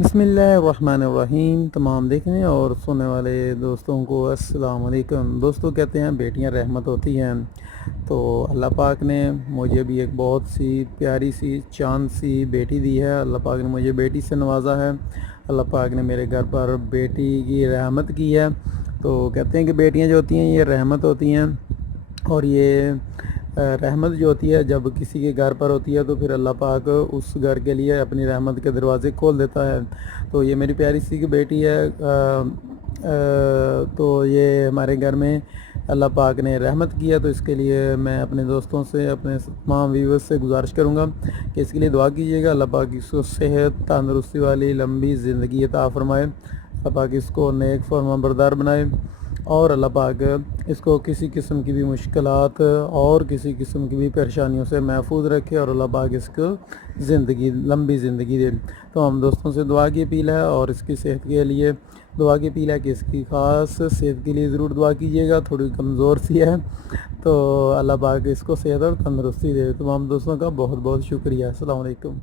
बिस्मिल्लाहिर्रहमानिर्रहीम। तमाम देखने और सुनने वाले दोस्तों को अस्सलाम वालेकुम। दोस्तों, कहते हैं बेटियां रहमत होती हैं, तो अल्लाह पाक ने मुझे भी एक बहुत सी प्यारी सी चांद सी बेटी दी है। अल्लाह पाक ने मुझे बेटी से नवाजा है। अल्लाह पाक ने मेरे घर पर बेटी की रहमत की है। तो कहते हैं कि बेटियां जो होती हैं ये रहमत होती हैं, और ये रहमत जो होती है जब किसी के घर पर होती है तो फिर अल्लाह पाक उस घर के लिए अपनी रहमत के दरवाज़े खोल देता है। तो ये मेरी प्यारी सी की बेटी है। तो ये हमारे घर में अल्लाह पाक ने रहमत किया, तो इसके लिए मैं अपने दोस्तों से, अपने तमाम व्यूअर्स से गुजारिश करूँगा कि इसके लिए दुआ कीजिएगा। अल्लाह पाक इसको सेहत तंदरुस्ती वाली लंबी ज़िंदगी अता फ़रमाए। अल्लाह पाक इसको नेक फरमाबरदार बनाए, और अल्लाह पाक इसको किसी किस्म की भी मुश्किलात और किसी किस्म की भी परेशानियों से महफूज रखे, और अल्लाह पाक इसको लंबी ज़िंदगी दे। तो हम दोस्तों से दुआ की अपील है, और इसकी सेहत के लिए दुआ की अपील है कि इसकी ख़ास सेहत के लिए ज़रूर दुआ कीजिएगा। थोड़ी कमज़ोर सी है, तो अल्लाह पाक इसको सेहत और तंदरुस्ती दे। तमाम दोस्तों का बहुत बहुत शुक्रिया। अस्सलाम वालेकुम।